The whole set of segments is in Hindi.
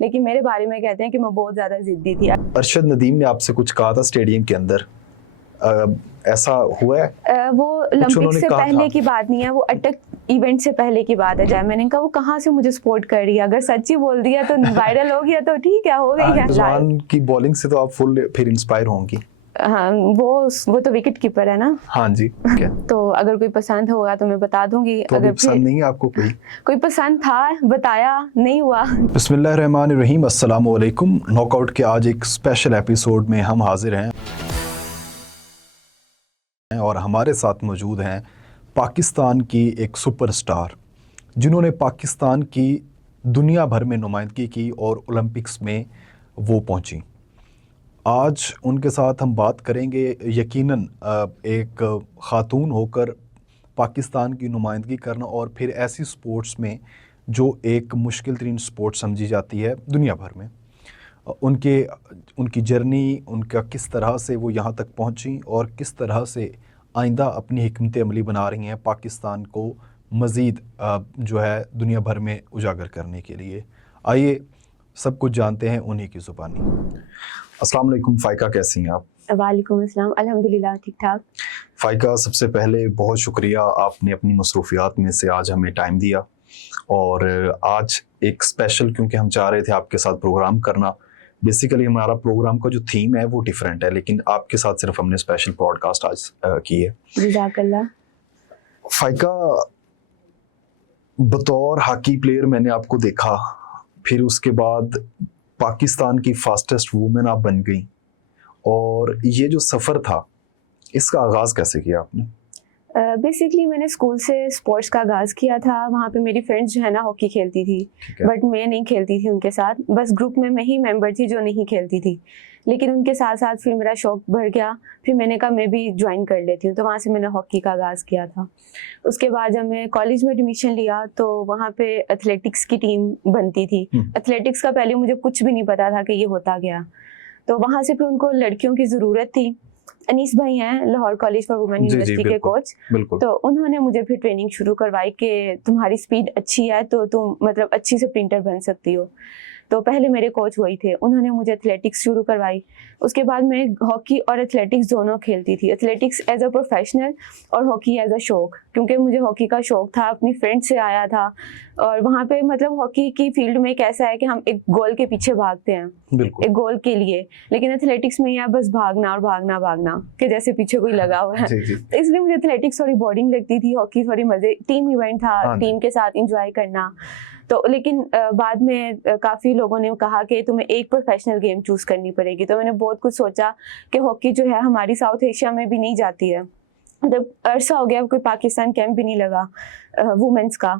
लेकिन मेरे बारे में कहते हैं कि मैं बहुत ज़्यादा ज़िद्दी थी। अरशद नदीम ने आपसे कुछ कहा था स्टेडियम के अंदर, ऐसा हुआ है? वो ओलंपिक से पहले की बात नहीं है, वो अटक इवेंट से पहले की बात है। मैंने कहा वो कहाँ से मुझे सपोर्ट कर रही है, अगर सच्ची बोल दिया तो वायरल हो गया तो ठीक है, हो गई है। रिजवान की बॉलिंग से तो आप फुल फिर इंस्पायर होंगी। हाँ, वो तो विकेट कीपर है ना। हाँ जी। तो अगर कोई पसंद होगा तो मैं बता दूंगी। तो अगर पसंद नहीं है आपको कोई पसंद था, बताया नहीं हुआ। बिस्मिल्लाहिर्रहमानिर्रहीम, अस्सलाम वालेकुम। नॉकआउट के आज एक स्पेशल एपिसोड में हम हाजिर हैं और हमारे साथ मौजूद हैं पाकिस्तान की एक सुपरस्टार जिन्होंने पाकिस्तान की दुनिया भर में नुमाइंदगी की और ओलंपिक्स में वो पहुंची। आज उनके साथ हम बात करेंगे। यकीनन एक ख़ातून होकर पाकिस्तान की नुमाइंदगी करना और फिर ऐसी स्पोर्ट्स में जो एक मुश्किल तरीन स्पोर्ट्स समझी जाती है दुनिया भर में, उनकी जर्नी, उनका किस तरह से वो यहाँ तक पहुँची और किस तरह से आइंदा अपनी हिकमत अमली बना रही हैं पाकिस्तान को मज़ीद जो है दुनिया भर में उजागर करने के लिए। आइए सब कुछ जानते हैं उन्हीं की ज़ुबानी। अस्सलाम वालेकुम फ़ाइका, कैसी हैं आप? वालेकुम अस्सलाम, अल्हम्दुलिल्लाह ठीक ठाक। फ़ाइका, सबसे पहले बहुत शुक्रिया, आपने अपनी मसरूफियात में से आज हमें टाइम दिया और आज एक स्पेशल, क्योंकि हम चाह रहे थे आपके साथ प्रोग्राम करना। बेसिकली हमारा प्रोग्राम का जो थीम है वो डिफरेंट है, लेकिन आपके साथ सिर्फ हमने स्पेशल पॉडकास्ट आज की है। जज़ाकल्लाह। फ़ाइका, बतौर हॉकी प्लेयर मैंने आपको देखा, फिर उसके बाद पाकिस्तान की फास्टेस्ट वुमेन आप बन गई, और ये जो सफ़र था इसका आगाज़ कैसे किया आपने? बेसिकली मैंने स्कूल से स्पोर्ट्स का आगाज़ किया था। वहाँ पे मेरी फ्रेंड्स जो है ना हॉकी खेलती थी, बट मैं नहीं खेलती थी उनके साथ। बस ग्रुप में मैं ही मेंबर थी जो नहीं खेलती थी, लेकिन उनके साथ साथ फिर मेरा शौक बढ़ गया। फिर मैंने कहा मैं भी ज्वाइन कर लेती हूँ, तो वहाँ से मैंने हॉकी का आगाज़ किया था। उसके बाद जब मैं कॉलेज में एडमिशन लिया तो वहाँ पे एथलेटिक्स की टीम बनती थी। एथलेटिक्स का पहले मुझे कुछ भी नहीं पता था कि ये होता क्या। तो वहाँ से फिर उनको लड़कियों की ज़रूरत थी। अनीस भाई हैं Lahore college for women university के कोच, तो उन्होंने मुझे फिर ट्रेनिंग शुरू करवाई कि तुम्हारी स्पीड अच्छी है तो तुम मतलब अच्छी से स्प्रिंटर बन सकती हो। तो पहले मेरे कोच वही थे, उन्होंने मुझे एथलेटिक्स शुरू करवाई। उसके बाद मैं हॉकी और एथलेटिक्स दोनों खेलती थी। एथलेटिक्स एज अ प्रोफेशनल और हॉकी एज अ शौक, क्योंकि मुझे हॉकी का शौक था, अपनी फ्रेंड से आया था। और वहाँ पे मतलब हॉकी की फील्ड में कैसा है कि हम एक गोल के पीछे भागते हैं, एक गोल के लिए, लेकिन एथलेटिक्स में यह बस भागना और भागना भागना कि जैसे पीछे कोई लगा हुआ है। तो इसलिए मुझे एथलेटिक्स थोड़ी बोरिंग लगती थी, हॉकी थोड़ी मजे, टीम इवेंट था, टीम के साथ इंजॉय करना। तो लेकिन बाद में काफ़ी लोगों ने कहा कि तुम्हें एक प्रोफेशनल गेम चूज़ करनी पड़ेगी। तो मैंने बहुत कुछ सोचा कि हॉकी जो है हमारी साउथ एशिया में भी नहीं जाती है, जब अरसा हो गया कोई पाकिस्तान कैंप भी नहीं लगा वुमेन्स का।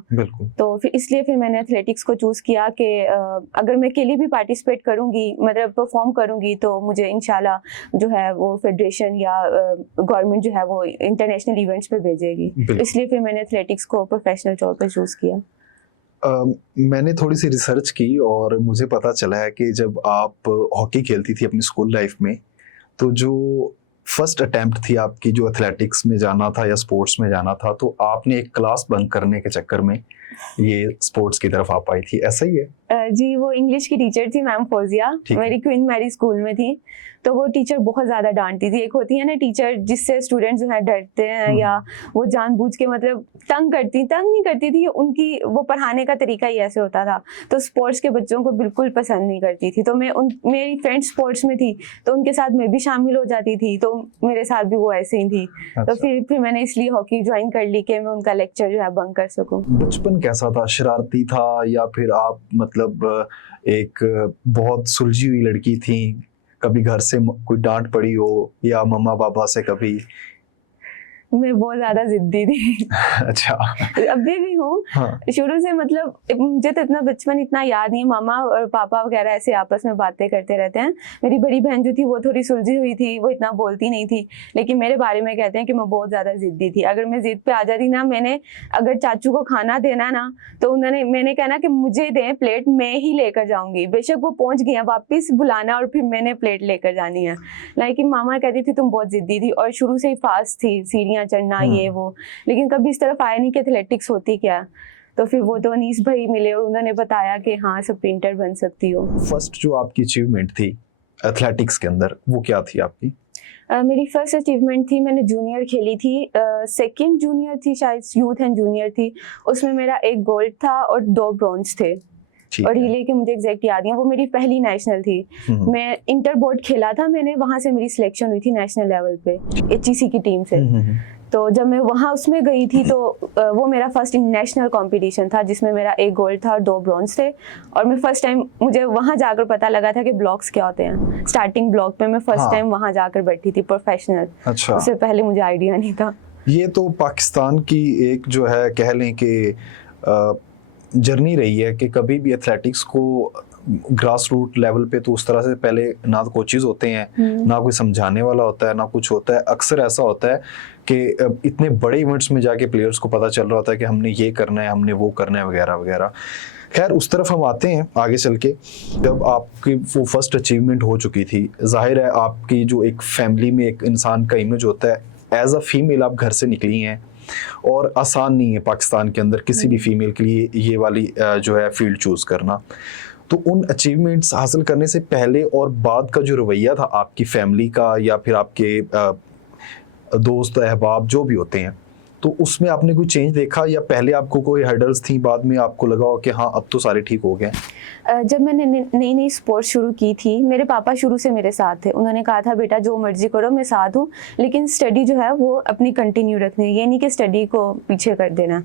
तो फिर इसलिए फिर मैंने एथलेटिक्स को चूज़ किया कि अगर मैं अकेली भी पार्टिसिपेट करूंगी, मतलब परफॉर्म करूंगी, तो मुझे इंशाल्लाह जो है वो फेडरेशन या गवर्नमेंट जो है वो इंटरनेशनल इवेंट्स पे भेजेगी। इसलिए फिर मैंने एथलेटिक्स को प्रोफेशनल तौर पर चूज़ किया। मैंने थोड़ी सी रिसर्च की और मुझे पता चला है कि जब आप हॉकी खेलती थी अपनी स्कूल लाइफ में, तो जो फर्स्ट अटेम्प्ट थी आपकी जो एथलेटिक्स में जाना था या स्पोर्ट्स में जाना था, तो आपने एक क्लास बंक करने के चक्कर में ये स्पोर्ट्स की तरफ आप आई थी, ऐसा ही है? जी, वो इंग्लिश की टीचर थी मैम फौजिया, मेरी क्वीन मैरी स्कूल में थी। तो वो टीचर बहुत ज़्यादा डांटती थी। एक होती है ना टीचर जिससे स्टूडेंट जो है डरते हैं या वो जानबूझ के मतलब तंग नहीं करती थी, उनकी वो पढ़ाने का तरीका ही ऐसे होता था। तो स्पोर्ट्स के बच्चों को बिल्कुल पसंद नहीं करती थी। तो मेरी फ्रेंड स्पोर्ट्स में थी तो उनके साथ मैं भी शामिल हो जाती थी, तो मेरे साथ भी वो ऐसे ही थी। तो फिर मैंने इसलिए हॉकी ज्वाइन कर ली कि मैं उनका लेक्चर जो है बंक कर सकूँ। बचपन कैसा था? शरारती था या फिर आप मतलब एक बहुत सुलझी हुई लड़की थी? कभी घर से कोई डांट पड़ी हो या मम्मा पापा से कभी? मैं बहुत ज्यादा जिद्दी थी। अच्छा। अभी भी हूँ। हाँ। शुरू से मतलब मुझे तो इतना बचपन इतना याद नहीं है। मामा और पापा वगैरह ऐसे आपस में बातें करते रहते हैं। मेरी बड़ी बहन जो थी वो थोड़ी सुलझी हुई थी, वो इतना बोलती नहीं थी, लेकिन मेरे बारे में कहते हैं कि मैं बहुत ज्यादा जिद्दी थी। अगर मैं जिद पे आ जाती ना, मैंने अगर चाचू को खाना देना ना तो मैंने कहना कि मुझे दें प्लेट, मैं ही लेकर जाऊंगी, बेशक वो पहुंच गई वापिस बुलाना और फिर मैंने प्लेट लेकर जानी है। लेकिन मामा कहती थी तुम बहुत जिद्दी थी और शुरू से ही फास्ट थी, सीढ़ियाँ चढ़ना ये वो, लेकिन कभी इस तरफ आया नहीं कि एथलेटिक्स होती क्या। तो फिर वो तो अनीस भाई मिले और उन्होंने बताया कि हाँ सब पेंटर बन सकती हो। फर्स्ट जो आपकी अचीवमेंट थी एथलेटिक्स के अंदर वो क्या थी आपकी? मेरी फर्स्ट अचीवमेंट थी, मैंने जूनियर खेली थी, सेकंड जूनियर थी शायद, यूथ एंड जूनियर थी। उसमें मेरा 1 गोल्ड था और 2 ब्रॉन्ज थे। और रिले के मुझे एग्जैक्ट याद नहीं है, वो मेरी पहली नेशनल थी। मैं इंटर बोर्ड खेला था मैंने, वहाँ से मेरी सिलेक्शन हुई थी नेशनल लेवल पे HEC की टीम से। तो जब मैं वहाँ उसमें गई थी तो वो मेरा फर्स्ट नेशनल कंपटीशन था जिसमें मेरा 1 गोल्ड था और 2 ब्रॉन्ज थे। और मैं फर्स्ट टाइम, मुझे वहाँ जाकर पता लगा था कि ब्लॉक्स क्या होते हैं। स्टार्टिंग ब्लॉक पे मैं फर्स्ट टाइम वहाँ जाकर बैठी थी प्रोफेशनल। अच्छा। उससे पहले मुझे आइडिया नहीं था। ये तो पाकिस्तान की एक जो है कह लें कि जर्नी रही है कि कभी भी एथलेटिक्स को ग्रास रूट लेवल पे तो उस तरह से पहले ना तो कोचेज होते हैं, ना कोई समझाने वाला होता है, ना कुछ होता है। अक्सर ऐसा होता है कि इतने बड़े इवेंट्स में जाके प्लेयर्स को पता चल रहा होता है कि हमने ये करना है, हमने वो करना है वगैरह वगैरह। खैर उस तरफ हम आते हैं आगे चल के। जब आपकी वो फर्स्ट अचीवमेंट हो चुकी थी, जाहिर है आपकी जो एक फैमिली में एक इंसान का इमेज होता है, एज अ फीमेल आप घर से निकली हैं और आसान नहीं है पाकिस्तान के अंदर किसी भी फीमेल के लिए ये वाली जो है फील्ड चूज करना। तो उन अचीवमेंट्स हासिल करने से पहले और बाद का जो रवैया था आपकी फैमिली का या फिर आपके दोस्त अहबाब जो भी होते हैं, तो उसमें आपने कोई चेंज देखा या पहले आपको कोई हर्डल्स थी, बाद में आपको लगा हो कि हाँ अब तो सारे ठीक हो गए? जब मैंने नई नई स्पोर्ट्स शुरू की थी, मेरे पापा शुरू से मेरे साथ थे। उन्होंने कहा था बेटा जो मर्जी करो मैं साथ हूँ, लेकिन स्टडी जो है वो अपनी कंटिन्यू रखनी है, ये नहीं कि स्टडी को पीछे कर देना।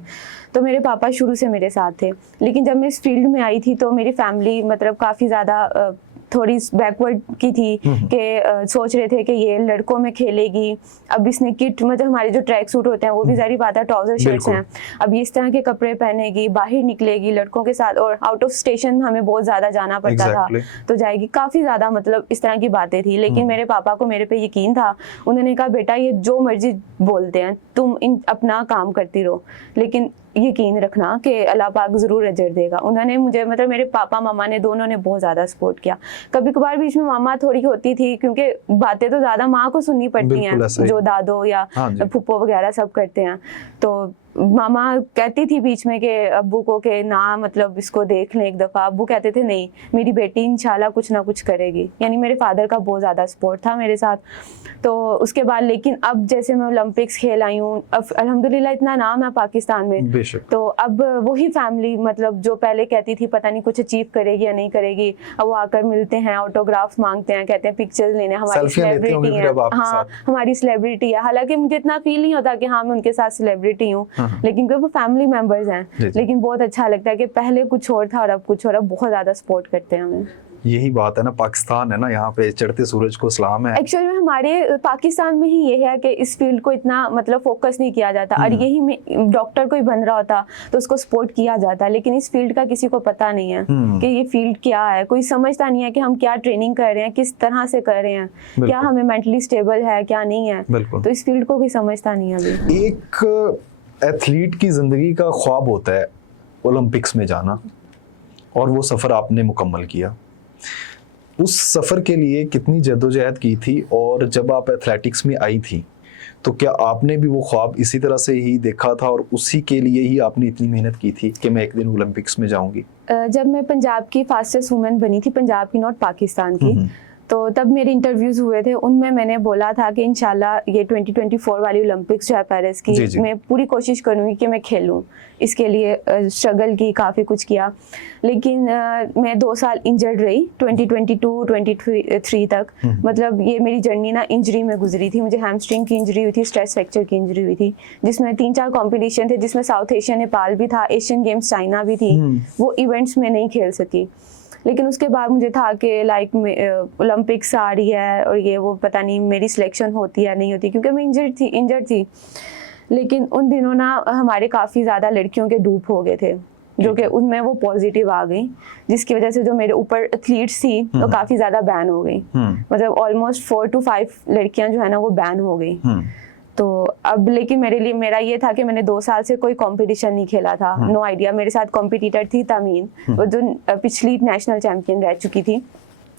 तो मेरे पापा शुरू से मेरे साथ थे। लेकिन जब मैं इस फील्ड में आई थी तो मेरी फैमिली मतलब काफ़ी ज़्यादा थोड़ी बैकवर्ड की थी कि सोच रहे थे कि ये लड़कों में खेलेगी। अब इसने किट, मतलब हमारे जो ट्रैक सूट होते हैं वो भी जारी बात है, ट्राउजर शर्ट्स हैं, अब ये इस तरह के कपड़े पहनेगी, बाहर निकलेगी लड़कों के साथ, और आउट ऑफ स्टेशन हमें बहुत ज़्यादा जाना पड़ता था तो जाएगी, काफ़ी ज़्यादा मतलब इस तरह की बातें थी। लेकिन मेरे पापा को मेरे पे यकीन था। उन्होंने कहा बेटा ये जो मर्जी बोलते हैं तुम अपना काम करती रहो, लेकिन यकीन रखना कि अल्लाह पाक ज़रूर अजर देगा। उन्होंने मुझे, मतलब मेरे पापा मामा ने दोनों ने बहुत ज़्यादा सपोर्ट किया। कभी कभार बीच में मामा थोड़ी होती थी क्योंकि बातें तो ज़्यादा माँ को सुननी पड़ती हैं जो दादो या फुप्पो वगैरह सब करते हैं। तो मामा कहती थी बीच में कि अब्बू को कि ना मतलब इसको देख लें एक दफ़ा। अब्बू कहते थे नहीं मेरी बेटी इंशाल्लाह कुछ ना कुछ करेगी। यानी मेरे फादर का बहुत ज़्यादा सपोर्ट था मेरे साथ। तो उसके बाद लेकिन अब जैसे मैं ओलंपिक्स खेल आई हूँ, अब अल्हम्दुलिल्लाह इतना नाम है पाकिस्तान में, तो अब वही फैमिली मतलब जो पहले कहती थी पता नहीं कुछ अचीव करेगी या नहीं करेगी, अब वो आकर मिलते हैं, ऑटोग्राफ मांगते हैं, कहते हैं पिक्चर्स लेने, हमारी सेलिब्रिटी है। हाँ हमारी सेलिब्रिटी है। हालांकि मुझे इतना फील नहीं होता कि हाँ मैं उनके साथ सेलिब्रिटी हूँ, लेकिन क्योंकि वो फैमिली मेंबर्स हैं। लेकिन बहुत अच्छा लगता है कि पहले कुछ और था और अब कुछ और, अब बहुत ज़्यादा सपोर्ट करते हैं हमें। यही बात है ना, पाकिस्तान है ना, यहाँ पे चढ़ते सूरज को सलाम है। एक्चुअली में हमारे पाकिस्तान में ही ये है कि इस फील्ड को इतना मतलब फोकस नहीं किया जाता। और यही में डॉक्टर कोई बन रहा होता तो उसको सपोर्ट किया जाता, लेकिन इस फील्ड का किसी को पता नहीं है कि ये फील्ड क्या है। कोई समझता नहीं है कि हम क्या ट्रेनिंग कर रहे हैं, किस तरह से कर रहे हैं, क्या हमें मेंटली स्टेबल है क्या नहीं है। तो इस फील्ड को कोई समझता नहीं है अभी। एक एथलीट की जिंदगी का ख्वाब होता है ओलंपिक्स में जाना, और वो सफर आपने मुकम्मल किया। उस सफर के लिए कितनी जद्दोजहद की थी, और जब आप एथलेटिक्स में आई थी तो क्या आपने भी वो ख्वाब इसी तरह से ही देखा था और उसी के लिए ही आपने इतनी मेहनत की थी कि मैं एक दिन ओलंपिक्स में जाऊंगी? जब मैं पंजाब की फास्टेस्ट वुमेन बनी थी, पंजाब की नॉट पाकिस्तान की, तो तब मेरे इंटरव्यूज हुए थे, उनमें मैंने बोला था कि इंशाल्लाह ये 2024 वाली ओलंपिक्स जो है पेरिस की, मैं पूरी कोशिश करूँगी कि मैं खेलूँ। इसके लिए स्ट्रगल की, काफ़ी कुछ किया, लेकिन मैं 2 साल इंजर्ड रही 2022-23 तक। मतलब ये मेरी जर्नी ना इंजरी में गुजरी थी। मुझे हैमस्ट्रिंग की इंजरी हुई थी, स्ट्रेस फ्रैक्चर की इंजरी हुई थी, जिसमें 3-4 कॉम्पिटिशन थे, जिसमें साउथ एशिया नेपाल भी था, एशियन गेम्स चाइना भी थी। वो इवेंट्स में नहीं खेल सकी। लेकिन उसके बाद मुझे था कि लाइक ओलंपिक्स आ रही है और ये वो, पता नहीं मेरी सिलेक्शन होती है नहीं होती, क्योंकि मैं इंजर्ड थी। लेकिन उन दिनों ना हमारे काफ़ी ज़्यादा लड़कियों के डूप हो गए थे, जो कि उनमें वो पॉजिटिव आ गई, जिसकी वजह से जो मेरे ऊपर एथलीट्स थी वो काफ़ी ज़्यादा बैन हो गई। मतलब ऑलमोस्ट 4 to 5 लड़कियाँ जो है ना वो बैन हो गई। तो अब लेकिन मेरे लिए मेरा ये था कि मैंने 2 साल से कोई कंपटीशन नहीं खेला था, नो आइडिया। मेरे साथ कॉम्पिटिटर थी तमीन, वो जो पिछली नेशनल चैंपियन रह चुकी थी।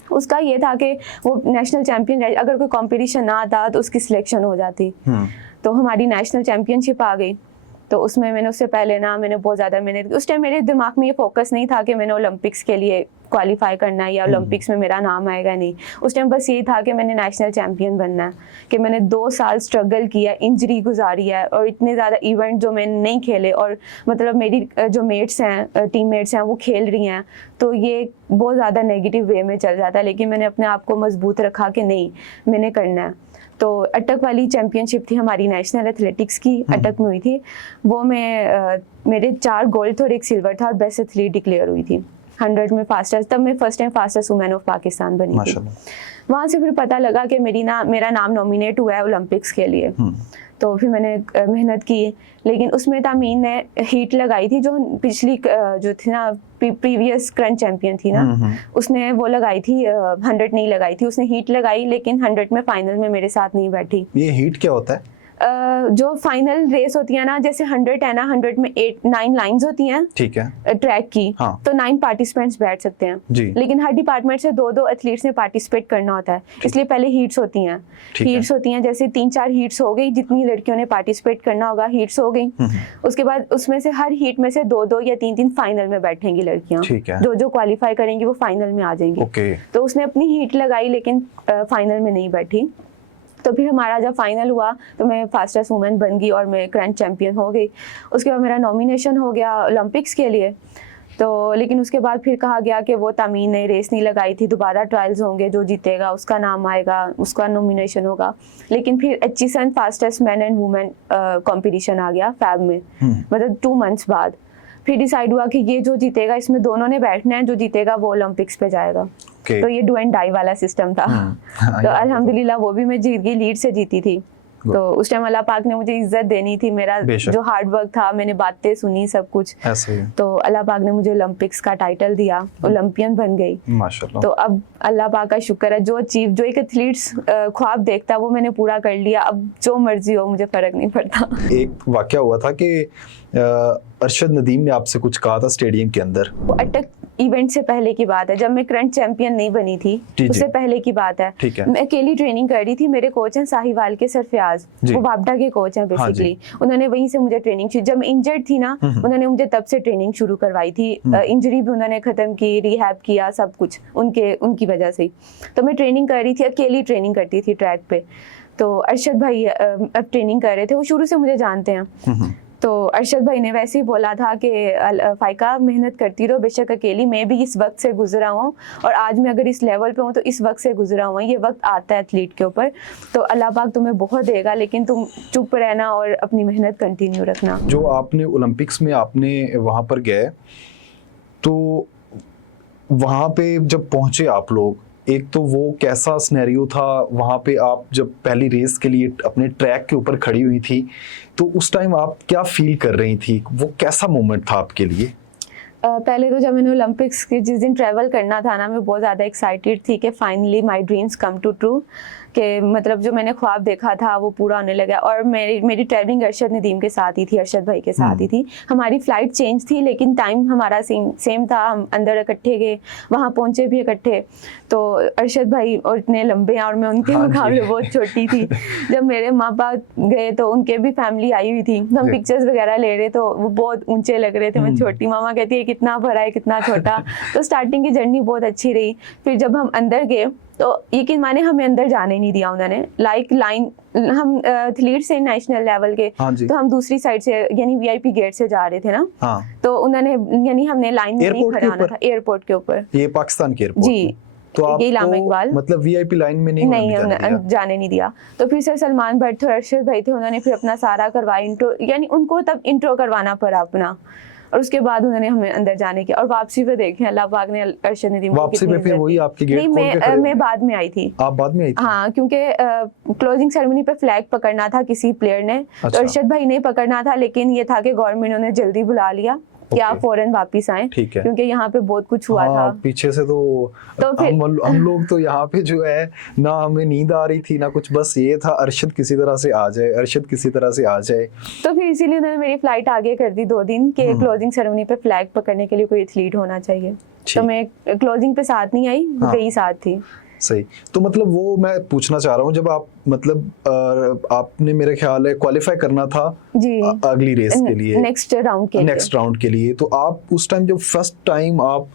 उसका ये था कि वो नेशनल चैंपियन, अगर कोई कंपटीशन ना आता तो उसकी सिलेक्शन हो जाती। तो हमारी नेशनल चैंपियनशिप आ गई, तो उसमें मैंने उससे पहले ना मैंने बहुत ज़्यादा मेहनत की। उस टाइम मेरे दिमाग में ये फोकस नहीं था कि मैंने ओलंपिक्स के लिए क्वालिफाई करना है या ओलंपिक्स में मेरा नाम आएगा, नहीं। उस टाइम बस यही था कि मैंने नेशनल चैम्पियन बनना है, कि मैंने 2 साल स्ट्रगल किया, इंजरी गुजारी है और इतने ज़्यादा इवेंट जो मैंने नहीं खेले, और मतलब मेरी जो मेट्स हैं, टीम मेट्स हैं, वो खेल रही हैं, तो ये बहुत ज़्यादा नेगेटिव वे में चल जाता है। लेकिन मैंने अपने आप को मजबूत रखा कि नहीं, मैंने करना है। तो अटक वाली चैम्पियनशिप थी हमारी नेशनल एथलेटिक्स की, अटक में हुई थी वो। मेरे 4 गोल्ड थे और 1 सिल्वर था और बेस्ट एथलीट डिक्लेयर हुई थी 100 में फास्टेस्ट। तब मैं first time fastest women of Pakistan बनी थी। वहाँ से फिर पता लगा कि मेरा नाम नॉमिनेट हुआ है ओलंपिक्स के लिए। तो फिर मैंने मेहनत की, लेकिन उसमें तामीन ने हीट लगाई थी, जो पिछली जो थी ना प्रीवियस करंट चैंपियन थी ना, उसने वो लगाई थी 100 नहीं लगाई थी, उसने हीट लगाई, लेकिन 100 में फाइनल में मेरे साथ नहीं बैठी। ये हीट क्या होता है? जो फाइनल रेस होती है ना, जैसे 100 है ना, 100 में 9 लाइंस होती हैं, ठीक है, ट्रैक की। हाँ। तो 9 पार्टिसिपेंट्स बैठ सकते हैं जी। लेकिन हर डिपार्टमेंट से 2-2 एथलीट्स ने पार्टिसिपेट करना होता है, इसलिए पहले हीट्स होती हैं। हीट्स होती हैं जैसे 3-4 हीट्स हो गई, जितनी लड़कियों ने पार्टिसिपेट करना होगा हीट्स हो गई। उसके बाद उसमें से हर हीट में से 2-2 या 3-3 फाइनल में बैठेंगी लड़कियां, जो क्वालिफाई करेंगी वो फाइनल में आ जाएंगी। तो उसने अपनी हीट लगाई, लेकिन फाइनल में नहीं बैठी। तो फिर हमारा जब फाइनल हुआ तो मैं फास्टेस्ट वुमेन बन गई और मैं करंट चैंपियन हो गई। उसके बाद मेरा नॉमिनेशन हो गया ओलंपिक्स के लिए। तो लेकिन उसके बाद फिर कहा गया कि वो तामीन ने रेस नहीं लगाई थी, दोबारा ट्रायल्स होंगे, जो जीतेगा उसका नाम आएगा, उसका नॉमिनेशन होगा। लेकिन फिर HSN fastest man and women competition आ गया फैब में, मतलब 2 मंथ्स बाद। फिर डिसाइड हुआ कि ये जो जीतेगा, इसमें दोनों ने बैठना है, जो जीतेगा वो ओलंपिक्स पे जाएगा। तो ये डू एंड डाई वाला सिस्टम था। तो अल्हम्दुलिल्लाह वो भी मैं जीत गई, लीड से जीती थी। तो उस टाइम अल्लाह पाक ने मुझे इज्जत देनी थी, मेरा जो हार्ड वर्क था, मैंने बातें सुनी, सब कुछ ऐसे ही। तो अल्लाह पाक ने मुझे ओलंपिक्स का टाइटल दिया, ओलंपियन बन गई माशाल्लाह। तो अब अल्लाह पाक का शुक्र है, जो एक एथलीट्स ख्वाब देखता वो मैंने पूरा कर लिया। अब जो मर्जी हो, मुझे फर्क नहीं पड़ता। एक वाकया हुआ था कि अरशद नदीम ने आपसे कुछ कहा था स्टेडियम के अंदर, वो अटक इवेंट से पहले की बात है, जब मैं करंट चैंपियन नहीं बनी थी, उससे पहले की बात है। मैं अकेली ट्रेनिंग कर रही थी, मेरे कोच हैं साहिवाल के सरफयाज, वो वापडा के कोच हैं बेसिकली। उन्होंने वहीं से मुझे ट्रेनिंग शुरू, जब मैं इंजर्ड थी ना, उन्होंने मुझे तब से ट्रेनिंग शुरू करवाई थी। इंजरी भी उन्होंने खत्म की, रिहैब किया, सब कुछ उनकी वजह से। तो मैं ट्रेनिंग कर रही थी, अकेली ट्रेनिंग करती थी ट्रैक पे। तो अरशद भाई अब ट्रेनिंग कर रहे थे, वो शुरू से मुझे जानते हैं। तो अरशद भाई ने वैसे ही बोला था कि फ़ाइका मेहनत करती रहो, बेशक अकेली, मैं भी इस वक्त से गुजरा हूँ और आज मैं अगर इस लेवल पे हूँ तो इस वक्त से गुजरा हूँ। ये वक्त आता है एथलीट के ऊपर, तो अल्लाह पाक तुम्हें बहुत देगा, लेकिन तुम चुप रहना और अपनी मेहनत कंटिन्यू रखना। जो आपने ओलंपिक्स में आपने वहाँ पर गए, तो वहाँ पे जब पहुँचे आप लोग, एक तो वो कैसा सिनेरियो था वहाँ पे, आप जब पहली रेस के लिए अपने ट्रैक के ऊपर खड़ी हुई थी, तो उस टाइम आप क्या फील कर रही थी, वो कैसा मोमेंट था आपके लिए? पहले तो जब मैंने ओलंपिक्स के जिस दिन ट्रैवल करना था ना, मैं बहुत ज़्यादा एक्साइटेड थी कि finally my dreams come to true, कि मतलब जो मैंने ख्वाब देखा था वो पूरा होने लगा। और मेरी ट्रैवलिंग अरशद नदीम के साथ ही थी, अरशद भाई के साथ ही थी। हमारी फ़्लाइट चेंज थी, लेकिन टाइम हमारा सेम था। हम अंदर इकट्ठे गए, वहाँ पहुँचे भी इकट्ठे। तो अरशद भाई और इतने लंबे हैं और मैं उनके मुकाबले बहुत छोटी थी। जब मेरे माँ बाप गए तो उनके भी फैमिली आई हुई थी, हम पिक्चर्स वगैरह ले रहे, तो वो बहुत ऊंचे लग रहे थे। मैं छोटी, मामा कहती है कितना भरा है, कितना छोटा। तो स्टार्टिंग की जर्नी बहुत अच्छी रही। फिर जब हम अंदर गए तो यकीन माने हमें अंदर जाने नहीं दिया उन्होंने। लाइन हम एथलीट से नेशनल लेवल के, तो हम दूसरी साइड से यानी VIP गेट से जा रहे थे ना। तो उन्होंने यानी हमने लाइन में नहीं खड़ा होना था, एयरपोर्ट के ऊपर। ये पाकिस्तान के एयरपोर्ट जी। तो आपको मतलब VIP लाइन में नहीं जाने नहीं दिया। तो फिर सर सलमान भट्ट थे, अरशद भाई थे, उन्होंने फिर अपना सारा करवाया इंट्रो, यानी उनको तब इंट्रो करवाना पड़ा अपना, और उसके बाद उन्होंने हमें अंदर जाने के। और वापसी पे देखें अल्लाह पाक ने अरशद नदीम वापसी पे फिर वही आपके गेट खोल के खड़े। मैं बाद में आई थी। आप बाद में आई थी? हाँ, क्योंकि क्लोजिंग सेरेमनी पे फ्लैग पकड़ना था किसी प्लेयर ने। अच्छा। तो अरशद भाई नहीं पकड़ना था, लेकिन ये था कि गवर्नमेंट ने जल्दी बुला लिया कि आप फौरन वापिस आए, क्योंकि यहाँ पे बहुत कुछ हुआ था पीछे से। तो हम लोग तो यहाँ पे जो है ना, हमें नींद आ रही थी ना कुछ, बस ये था अरशद किसी तरह से आ जाए, अरशद किसी तरह से आ जाए। तो फिर इसीलिए उन्होंने मेरी फ्लाइट आगे कर दी 2 दिन के क्लोजिंग सेरेमनी पे फ्लैग पकड़ने के लिए कोई एथलीट होना चाहिए। तो मैं क्लोजिंग पे साथ नहीं आई, गई साथ थी। सही। तो मतलब वो मैं पूछना चाह रहा हूँ, जब आप मतलब आपने मेरे ख्याल है क्वालिफाई करना था जी अगली रेस के लिए, नेक्स्ट राउंड के लिए, तो आप उस टाइम जब फर्स्ट टाइम आप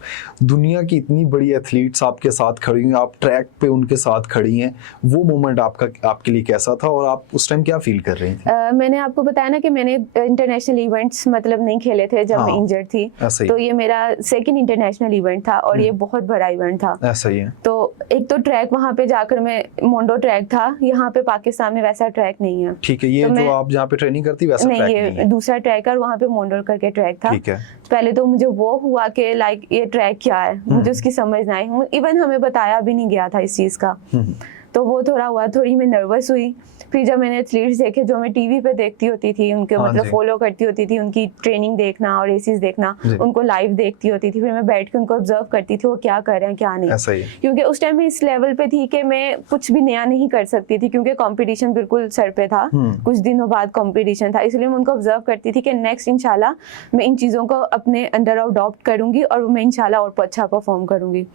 दुनिया की इतनी बड़ी एथलीट्स आपके साथ खड़ी हुई, आप ट्रैक पे उनके साथ खड़ी हैं, वो मोमेंट आपके लिए कैसा था और आप उस टाइम क्या फील कर रही थी? मैंने आपको बताया ना कि मैंने इंटरनेशनल इवेंट्स मतलब नहीं खेले थे जब मैं इंजर्ड थी, तो ये मेरा सेकंड इंटरनेशनल इवेंट था और ये बहुत बड़ा इवेंट था। ऐसा ही है। तो एक तो ट्रैक वहाँ पे जाकर मैं मोंडो ट्रैक था, यहाँ पे पाकिस्तान में वैसा ट्रैक नहीं है। ठीक है, ये तो जो आप जहाँ पे ट्रेनिंग करती वैसा नहीं, ट्रैक ये नहीं है। दूसरा ट्रैक है और वहाँ पे मोंडो करके ट्रैक था। ठीक है। पहले तो मुझे वो हुआ कि लाइक ये ट्रैक क्या है, मुझे उसकी समझ ना आई, इवन हमें बताया भी नहीं गया था इस चीज का। तो वो थोड़ा हुआ, थोड़ी मैं नर्वस हुई। फिर जब मैंने एथलीट्स देखे जो मैं टीवी पे देखती होती थी, उनके मतलब फॉलो करती होती थी, उनकी ट्रेनिंग देखना और रेसेस देखना, उनको लाइव देखती होती थी, फिर मैं बैठ के उनको ऑब्जर्व करती थी वो क्या कर रहे हैं क्या नहीं। ऐसा ही। क्योंकि उस टाइम मैं इस लेवल पे थी कि मैं कुछ भी नया नहीं कर सकती थी, क्योंकि कंपटीशन बिल्कुल सर पे था, कुछ दिनों बाद कंपटीशन था, इसलिए मैं उनको ऑब्जर्व करती थी कि नेक्स्ट इंशाल्लाह मैं इन चीज़ों को अपने अंदर अडॉप्ट करूंगी और मैं इंशाल्लाह और अच्छा परफॉर्म करूंगी।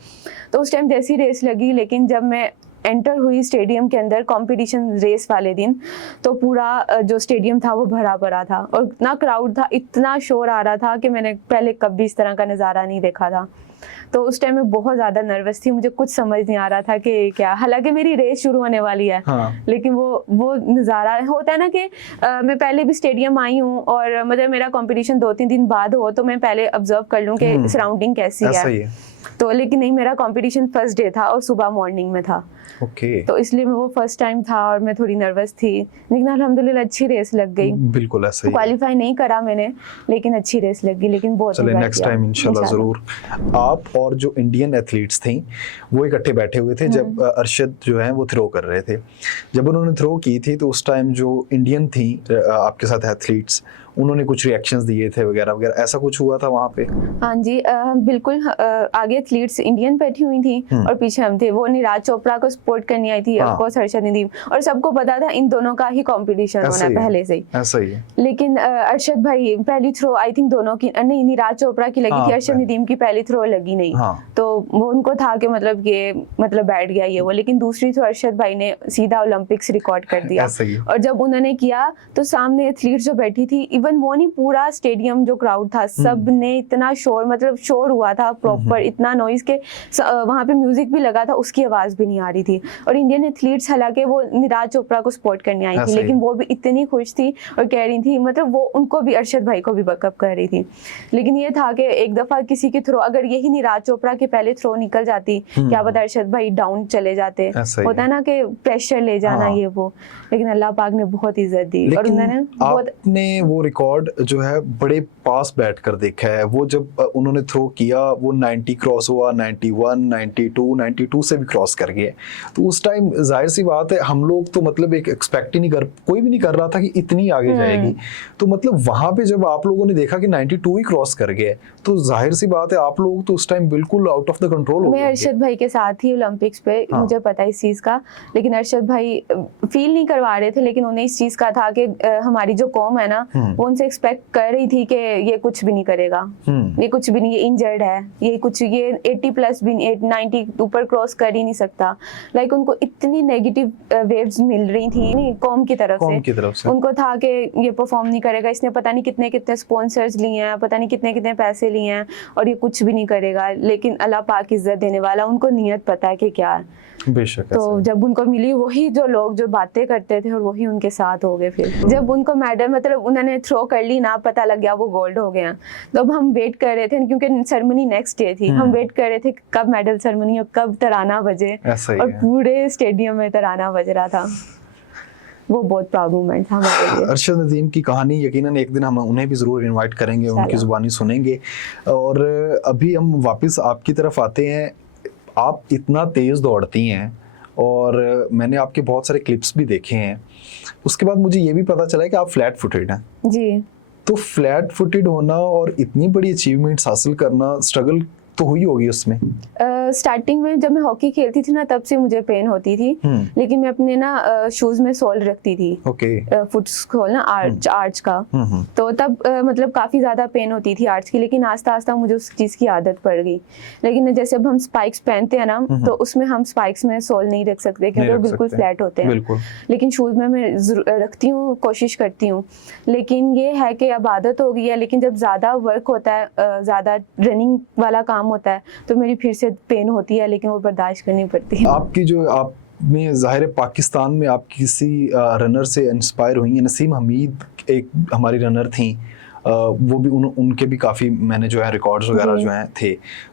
तो उस टाइम जैसी रेस लगी, लेकिन जब मैं एंटर हुई स्टेडियम के अंदर कंपटीशन रेस वाले दिन, तो पूरा जो स्टेडियम था वो भरा भरा था और इतना क्राउड था, इतना शोर आ रहा था कि मैंने पहले कभी इस तरह का नज़ारा नहीं देखा था। तो उस टाइम में बहुत ज़्यादा नर्वस थी, मुझे कुछ समझ नहीं आ रहा था कि क्या, हालांकि मेरी रेस शुरू होने वाली है। लेकिन वो नज़ारा होता है ना कि मैं पहले भी स्टेडियम आई हूँ और मतलब मेरा कंपटीशन 2-3 दिन बाद हो तो मैं पहले ऑब्जर्व कर लूँ कि सराउंडिंग कैसी है। तो लेकिन नहीं, मेरा कंपटीशन फर्स्ट डे था और सुबह मॉर्निंग में था। तो इसलिए मैं वो फर्स्ट टाइम था और मैं थोड़ी नर्वस थी, लेकिन अल्हम्दुलिल्लाह अच्छी रेस लग गई। बिल्कुल ऐसा ही। क्वालिफाई नहीं करा मैंने, लेकिन अच्छी रेस लग गई, लेकिन बहुत चलिए नेक्स्ट टाइम इंशाल्लाह जरूर। आप और जो इंडियन एथलीट्स थी वो इकट्ठे बैठे हुए थे जब अरशद जो है वो थ्रो कर रहे थे। जब उन्होंने थ्रो की थी तो उस टाइम जो इंडियन थी आपके साथ एथलीट्स, उन्होंने कुछ रिएक्शंस दिए थे वगैरह वगैरह, ऐसा कुछ हुआ था वहाँ पे? हाँ जी, बिल्कुल। आगे एथलीट्स इंडियन बैठी हुई थी और पीछे हम थे। वो नीरज चोपड़ा को सपोर्ट करनी आई थी, ऑफकोर्स अरशद नदीम, और सबको पता था इन दोनों का ही कंपटीशन होना है पहले से ही। ऐसा ही है। लेकिन अरशद भाई पहली थ्रो आई थिंक दोनों की नहीं, नीरज चोपड़ा की लगी थी, अरशद नदीम की पहली थ्रो लगी नहीं। तो वो उनको था कि मतलब ये मतलब बैठ गया ये वो, लेकिन दूसरी थ्रो अरशद भाई ने सीधा ओलंपिक्स रिकॉर्ड कर दिया। और जब उन्होंने किया तो सामने एथलीट्स जो बैठी थी, इवन वो नहीं, पूरा स्टेडियम जो क्राउड था सब ने इतना शोर, मतलब शोर हुआ था प्रॉपर, इतना नॉइज के वहां पे म्यूजिक भी लगा था, उसकी आवाज भी नहीं आ रही थी। और इंडियन एथलीट्स हालांकि वो नीरज चोपड़ा को सपोर्ट करने आई थी, लेकिन वो भी इतनी खुश थी और कह रही थी, मतलब वो उनको भी अरशद भाई को भी बैकअप कर रही थी। लेकिन ये था कि एक दफा किसी की थ्रो, अगर यही नीरज चोपड़ा के पहले थ्रो निकल जाती, क्या पता अरशद भाई डाउन चले जाते। होता है ना कि प्रेशर ले जाना ये वो, लेकिन अल्लाह पाक ने बहुत इज्जत दी और उन्होंने आपने वो रिकॉर्ड जो है बड़े पास बैठकर देखा है। वो जब उन्होंने थ्रो किया वो 90 क्रॉस हुआ, 91, 92 से भी क्रॉस कर गए। तो उस टाइम जाहिर सी बात है हम लोग तो मतलब एक एक्सपेक्ट ही नहीं कर, कोई भी नहीं कर रहा था कि इतनी आगे जाएगी। तो मतलब वहां पे जब आप लोगों ने देखा कि 92 ही क्रॉस कर गए, तो जाहिर सी बात है आप लोग तो उस टाइम बिल्कुल आउट ऑफ द कंट्रोल हो गए। मैं अरशद भाई के साथ ही ओलंपिक्स पे, मुझे पता है इस चीज का, लेकिन अरशद भाई फील नहीं करवा रहे थे, लेकिन उन्हें इस चीज का था कि हमारी जो कौम है ना वो उनसे एक्सपेक्ट कर रही थी कि ये कुछ भी नहीं करेगा, ये कुछ भी नहीं, ये इंजर्ड है, ये कुछ, ये 80 प्लस भी 90 ऊपर क्रॉस कर ही नहीं सकता। लाइक उनको इतनी नेगेटिव वेव्स मिल रही थी कौम की तरफ से। उनको था कि ये परफॉर्म नहीं करेगा, इसने पता नहीं कितने कितने स्पॉन्सर्स लिए हैं, पता नहीं कितने कितने पैसे लिए हैं और ये कुछ भी नहीं करेगा। लेकिन अल्लाह पाक इज्जत देने वाला, उनको नियत पता है कि क्या है। बेशक। तो जब उनको मिली वही जो लोग जो बातें करते थे और वही उनके साथ हो गए। फिर जब उनको मेडल मतलब उन्होंने थ्रो कर ली ना, पता लग गया वो गोल्ड हो गया। तो अब हम वेट कर रहे थे क्योंकि सेरेमनी नेक्स्ट डे थी, हम वेट कर रहे थे कब मेडल सेरेमनी और कब तराना बजे, और पूरे स्टेडियम में तराना बज रहा था। वो बहुत प्राउड मोमेंट था हमारे लिए। अरशद नदीम की कहानी यकीनन एक दिन हम उन्हें भी ज़रूर इनवाइट करेंगे, उनकी ज़ुबानी सुनेंगे। और अभी हम वापस आपकी तरफ आते हैं। आप इतना तेज़ दौड़ती हैं और मैंने आपके बहुत सारे क्लिप्स भी देखे हैं। उसके बाद मुझे ये भी पता चला है कि आप फ्लैट फुटेड हैं जी। तो फ्लैट फुटेड होना और इतनी बड़ी अचीवमेंट्स हासिल करना, स्ट्रगल तो हुई होगी उसमें? स्टार्टिंग में जब मैं हॉकी खेलती थी ना, तब से मुझे पेन होती थी, लेकिन मैं अपने ना शूज में सोल रखती थी, ओके, फुट सोल ना, आर्च का, तो तब मतलब काफी ज्यादा पेन होती थी आर्च की, लेकिन आस्ता आस्ता मुझे उस चीज की आदत पड़ गई। लेकिन जैसे अब हम स्पाइक्स पहनते हैं ना, तो उसमें हम स्पाइक्स में सोल नहीं रख सकते क्योंकि वो बिल्कुल फ्लैट होते हैं, लेकिन शूज में मैं रखती हूँ, कोशिश करती हूँ। लेकिन ये है कि अब आदत हो गई है, लेकिन जब ज्यादा वर्क होता है, ज्यादा रनिंग वाला काम होता है, तो मेरी फिर से पेन होती है, लेकिन वो बर्दाश्त करनी पड़ती है। आपकी जो आप में ज़ाहिर है पाकिस्तान में आप किसी रनर से इंस्पायर हुई हैं। नसीम हमीद एक हमारी रनर थी, वो भी उनके भी काफ़ी मैंने जो है रिकॉर्ड्स वगैरह जो हैं थे।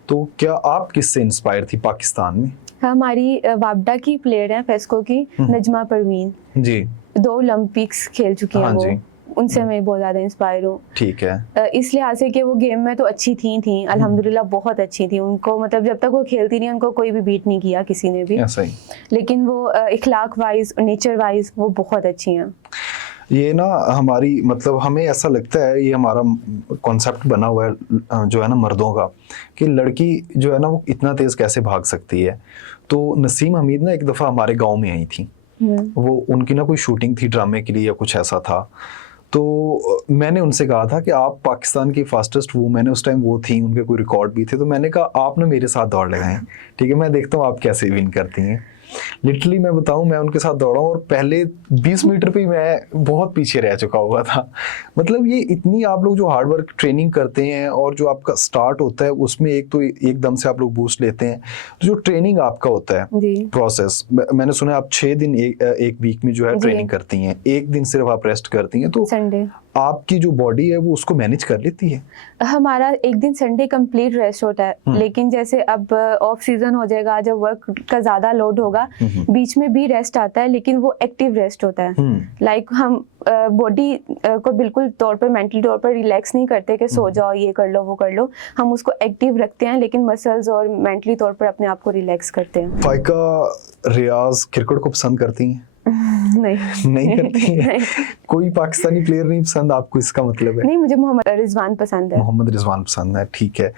तो क्या आप किससे इंस्पायर थी पाकिस्तान में? हमारी वापडा की प्लेयर हैं, फेस्को की, नजमा परवीन जी, 2 ओलंपिक्स खेल चुकी हैं वो, उनसे मैं बहुत ज़्यादा इंस्पायर हूँ। ठीक है। इस लिहाज से कि वो गेम में तो अच्छी थी अल्हम्दुलिल्लाह, बहुत अच्छी थी। उनको मतलब जब तक वो खेलती नहीं, उनको कोई भी बीट नहीं किया किसी ने भी, ऐसा ही। लेकिन वो इखलाक वाइज, नेचर वाइज वो बहुत अच्छी हैं। ये ना हमारी मतलब हमें ऐसा लगता है, ये हमारा कॉन्सेप्ट बना हुआ है जो है ना मर्दों का, कि लड़की जो है ना वो इतना तेज़ कैसे भाग सकती है। तो नसीम हमीद ना एक दफ़ा हमारे गांव में आई थी, वो उनकी ना कोई शूटिंग थी ड्रामे के लिए या कुछ ऐसा था। तो मैंने उनसे कहा था कि आप पाकिस्तान की फास्टेस्ट वूमेन है, उस टाइम वो थी, उनके कोई रिकॉर्ड भी थे। तो मैंने कहा आप ना मेरे साथ दौड़ लगाएं, ठीक है, मैं देखता हूँ आप कैसे विन करती हैं। लिटरली मैं बताऊं, मैं उनके साथ दौड़ा और पहले 20 मीटर पे ही मैं बहुत पीछे रह चुका हुआ था। मतलब ये इतनी आप लोग जो हार्ड वर्क ट्रेनिंग करते हैं और जो आपका स्टार्ट होता है उसमें एक तो एकदम से आप लोग बूस्ट लेते हैं, तो जो ट्रेनिंग आपका होता है प्रोसेस, मैंने सुना है आप 6 दिन एक वीक में जो है ट्रेनिंग करती हैं, एक दिन सिर्फ आप रेस्ट करती हैं, तो संडे आपकी जो बॉडी है वो उसको मैनेज कर लेती है? हमारा एक दिन संडे कंप्लीट रेस्ट होता है, लेकिन जैसे अब ऑफ सीजन हो जाएगा, जब वर्क का ज्यादा लोड होगा, बीच में भी रेस्ट आता है, लेकिन वो एक्टिव रेस्ट होता है। लाइक हम बॉडी को बिल्कुल तौर पर, मेंटली तौर पर रिलैक्स नहीं करते कि सो जाओ, ये कर लो, वो कर लो। हम उसको एक्टिव रखते हैं, लेकिन मसल्स और मेंटली तौर पर अपने आप को रिलैक्स करते हैं। फाइका रियाज क्रिकेट को पसंद करती हैं? नहीं करती है? कोई पाकिस्तानी प्लेयर नहीं पसंद आपको, इसका मतलब है? नहीं, मुझे मोहम्मद रिजवान पसंद है। मोहम्मद रिजवान पसंद है, ठीक है।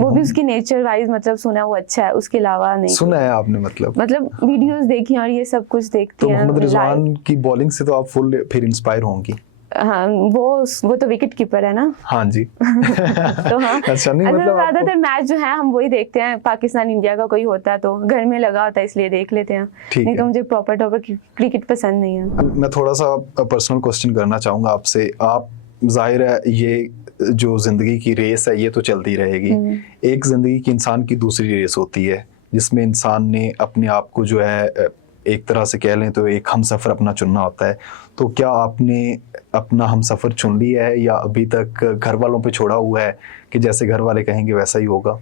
वो भी उसकी नेचर वाइज मतलब सुना वो अच्छा है, उसके अलावा नहीं सुना है आपने? मतलब वीडियोस देखी और ये सब कुछ देखती हैं। तो मोहम्मद रिजवान की बॉलिंग से तो आप फुल फिर इंस्पायर होंगी? हाँ, वो तो विकेट कीपर है ना। हाँ जी। तो हाँ, अच्छा, नहीं मतलब ज्यादातर मैच जो है हम वही देखते हैं, पाकिस्तान इंडिया का कोई होता है तो घर में लगा होता है इसलिए देख लेते हैं, नहीं तो मुझे प्रॉपर क्रिकेट पसंद नहीं है। मैं थोड़ा सा पर्सनल क्वेश्चन करना चाहूंगा आपसे। आप जाहिर है ये जो जिंदगी की रेस है ये तो चलती रहेगी, एक जिंदगी की इंसान की दूसरी रेस होती है जिसमें इंसान ने अपने आप को जो है एक तरह से कह लें तो एक हमसफ़र अपना चुनना होता है। तो क्या आपने अपना हमसफ़र चुन लिया है या अभी तक घर वालों पे छोड़ा हुआ है कि जैसे घर वाले कहेंगे वैसा ही होगा?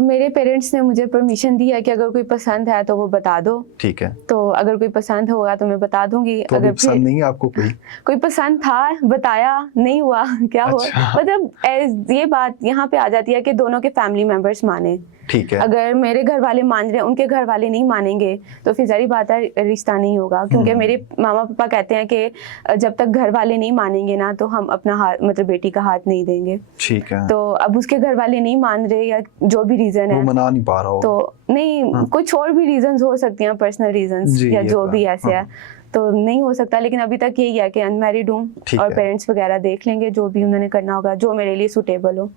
मेरे पेरेंट्स ने मुझे परमिशन दी है कि अगर कोई पसंद है तो वो बता दो, ठीक है। तो अगर कोई पसंद होगा तो मैं बता दूंगी। तो अगर पसंद नहीं है आपको? कोई पसंद था, बताया, नहीं हुआ, क्या अच्छा। हुआ, मतलब ये बात यहाँ पे आ जाती है कि दोनों के फैमिली मेंबर्स माने, ठीक है। अगर मेरे घर वाले मान रहे हैं, उनके घर वाले नहीं मानेंगे, तो फिर जारी बात है रिश्ता नहीं होगा। क्योंकि मेरे मामा पापा कहते हैं कि जब तक घर वाले नहीं मानेंगे ना, तो हम अपना हाथ, मतलब बेटी का हाथ नहीं देंगे, ठीक है। तो अब उसके घर वाले नहीं मान रहे या जो भी रीजन है, मना नहीं पा रहा हो, तो नहीं, कुछ और भी रीजंस हो सकती हैं, पर्सनल रीजंस या जो भी ऐसे है, तो नहीं हो सकता। लेकिन अभी तक यही है कि अनमैरिड हूँ और पेरेंट्स वगैरह देख लेंगे जो भी उन्होंने करना होगा, जो मेरे लिए सुटेबल हो।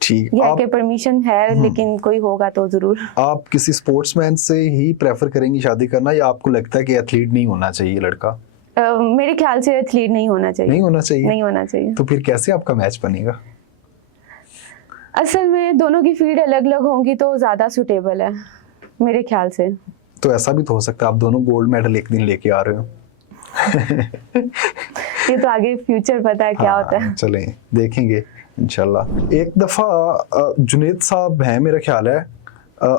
ठीक, यह के परमिशन है, लेकिन कोई होगा तो जरूर। आप किसी स्पोर्ट्समैन से ही प्रेफर करेंगी शादी करना, या आपको लगता है कि एथलीट नहीं होना चाहिए लड़का? मेरे ख्याल से एथलीट नहीं होना चाहिए। नहीं होना चाहिए? नहीं होना चाहिए। तो फिर कैसे आपका मैच बनेगा? असल में दोनों की फील्ड अलग अलग होंगी तो ज्यादा सुटेबल है मेरे ख्याल से। तो ऐसा भी तो हो सकता है आप दोनों गोल्ड मेडल एक दिन लेके आ रहे हो। ये तो आगे फ्यूचर पता है क्या होता है। चलें देखेंगे इंशाल्लाह। एक दफा जुनेद साहब हैं मेरा ख्याल है,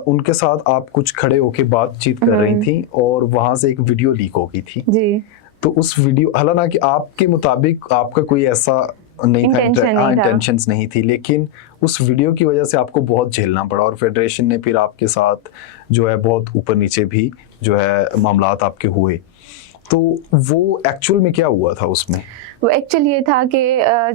उनके साथ आप कुछ खड़े होके बातचीत कर रही थी और वहां से एक वीडियो लीक हो गई थी जी। तो उस वीडियो, हालांकि आपके मुताबिक आपका कोई ऐसा नहीं था, इंटेंशंस नहीं थी, लेकिन उस वीडियो की वजह से आपको बहुत झेलना पड़ा और फेडरेशन ने फिर आपके साथ जो है बहुत ऊपर नीचे भी जो है मामलात आपके हुए। तो वो एक्चुअल में क्या हुआ था उसमें? वो एक्चुअली ये था कि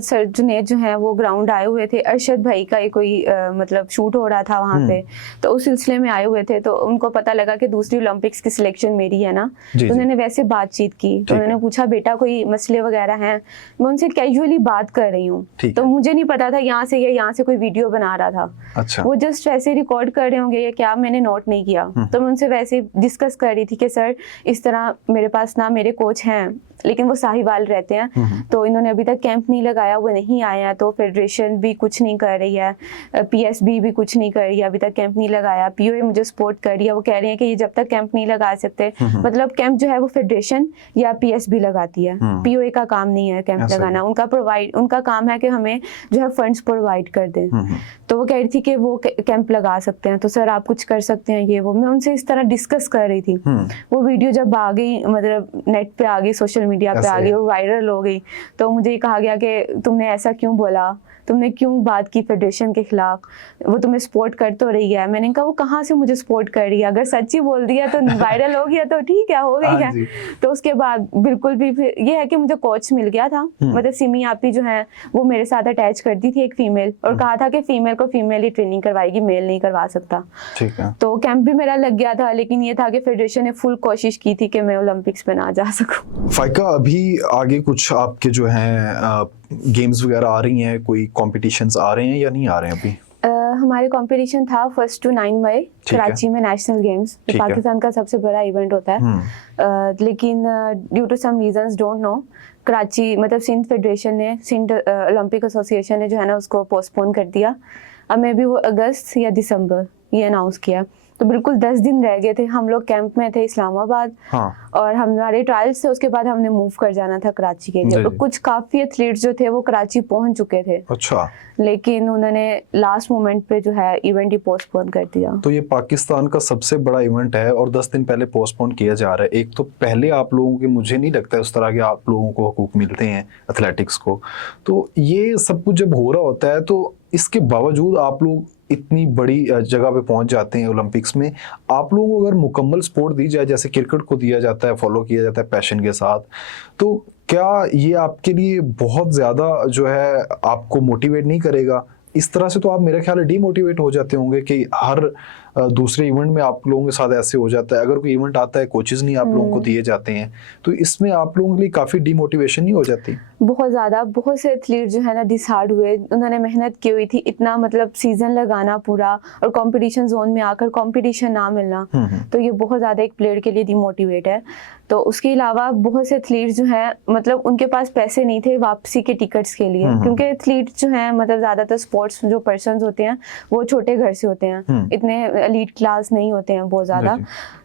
सर जुनैद जो है वो ग्राउंड आए हुए थे, अरशद भाई का ही कोई मतलब शूट हो रहा था वहाँ पे, तो उस सिलसिले में आए हुए थे। तो उनको पता लगा कि दूसरी ओलंपिक्स की सिलेक्शन मेरी है ना, तो उन्होंने वैसे बातचीत की। तो उन्होंने पूछा बेटा कोई मसले वगैरह हैं, मैं उनसे कैजुअली बात कर रही हूँ, तो मुझे नहीं पता था यहाँ से या यहाँ से कोई वीडियो बना रहा था। अच्छा। वो जस्ट वैसे रिकॉर्ड कर रहे होंगे या क्या, मैंने नोट नहीं किया। तो मैं उनसे वैसे डिस्कस कर रही थी कि सर इस तरह मेरे पास ना मेरे कोच हैं, लेकिन वो साहिवाल रहते हैं, तो इन्होंने अभी तक कैंप नहीं लगाया, वो नहीं आए हैं, तो फेडरेशन भी कुछ नहीं कर रही है, पीएसबी भी कुछ नहीं कर रही है, अभी तक कैंप नहीं लगाया, पीओए मुझे सपोर्ट कर रही है, वो कह रही है कि ये जब तक कैंप नहीं लगा सकते, मतलब कैंप जो है वो फेडरेशन या पीएसबी लगाती है, पीओए का काम नहीं है कैंप लगाना, उनका काम है कि हमें जो है फंड्स प्रोवाइड कर दें। तो वो कह रही थी कि वो कैंप लगा सकते हैं, तो सर आप कुछ कर सकते हैं ये वो, मैं उनसे इस तरह डिस्कस कर रही थी। वो वीडियो जब आ गई, मतलब नेट पे आ गई, सोशल मीडिया पे आ गई और वायरल हो गई, तो मुझे ये कहा गया कि तुमने ऐसा क्यों बोला, तुमने क्यों बात की फेडरेशन के खिलाफ, वो तुम्हें सपोर्ट कर तो रही है। मैंने कहा वो कहाँ से मुझे सपोर्ट कर रही है, अगर सच्ची बोल दिया तो वायरल हो गया तो ठीक है, हो गई है। तो उसके बाद बिल्कुल भी फिर ये है कि मुझे कोच मिल गया था, मतलब सिमी आपी जो है वो मेरे साथ अटैच कर दी थी एक फीमेल, और कहा था कि फीमेल को फीमेल ही ट्रेनिंग करवाएगी, मेल नहीं करवा सकता। ठीक है। तो कैंप भी मेरा लग गया था, लेकिन ये था कि फेडरेशन ने फुल कोशिश की थी कि मैं ओलंपिक्स में ना जा सकूं। फाइका, अभी आगे कुछ आपके जो हैं गेम्स वगैरह आ रही हैं, कोई कॉम्पिटिशंस आ रहे हैं या नहीं आ रहे हैं अभी? हमारे कंपटीशन था 1 to 9 मई कराची में, नेशनल गेम्स, पाकिस्तान का सबसे बड़ा इवेंट होता है। लेकिन due to some reasons don't know, Karachi मतलब सिंध फेडरेशन ने, सिंध ओलंपिक एसोसिएशन ने जो है ना उसको पोस्टपोन कर दिया। अब मे भी वो अगस्त या दिसंबर ये अनाउंस किया। तो बिल्कुल 10 दिन रह गए थे, हम लोग कैंप में थे इस्लामाबाद, और हमारे ट्रायल्स थे, उसके बाद हमने मूव कर जाना था कराची के लिए। तो कुछ काफी एथलीट्स जो थे वो कराची पहुंच चुके थे। अच्छा। लेकिन उन्होंने लास्ट मोमेंट पे जो है इवेंट ही पोस्टपोन कर दिया। तो ये पाकिस्तान का सबसे बड़ा इवेंट है और 10 दिन पहले पोस्टपोन किया जा रहा है। एक तो पहले आप लोगों के, मुझे नहीं लगता उस तरह के आप लोगों को हकूक मिलते हैं एथलेटिक्स को, तो ये सब कुछ जब हो रहा होता है तो इसके बावजूद आप लोग इतनी बड़ी जगह पे पहुंच जाते हैं ओलंपिक्स में। आप लोगों को अगर मुकम्मल सपोर्ट दी जाए, जैसे क्रिकेट को दिया जाता है, फॉलो किया जाता है पैशन के साथ, तो क्या ये आपके लिए बहुत ज़्यादा जो है आपको मोटिवेट नहीं करेगा? इस तरह से तो आप मेरे ख्याल में डीमोटिवेट हो जाते होंगे कि हर दूसरे इवेंट में आप लोगों के साथ ऐसे हो जाता है। अगर कोई इवेंट आता है, कोचेस नहीं आप लोगों को दिए जाते हैं, तो इसमें आप लोगों के लिए काफ़ी डीमोटिवेशन नहीं हो जाती? बहुत ज़्यादा। बहुत से एथलीट जो है ना डिसहार्ड हुए, उन्होंने मेहनत की हुई थी, इतना मतलब सीजन लगाना पूरा, और कंपटीशन जोन में आकर कंपटीशन ना मिलना, तो ये बहुत ज़्यादा एक प्लेयर के लिए डीमोटिवेट है। तो उसके अलावा बहुत से एथलीट जो हैं, मतलब उनके पास पैसे नहीं थे वापसी के टिकट्स के लिए, क्योंकि एथलीट जो हैं मतलब ज़्यादातर स्पोर्ट्स जो पर्सन्स होते हैं वो छोटे घर से होते हैं, इतने एलीट क्लास नहीं होते हैं बहुत ज़्यादा।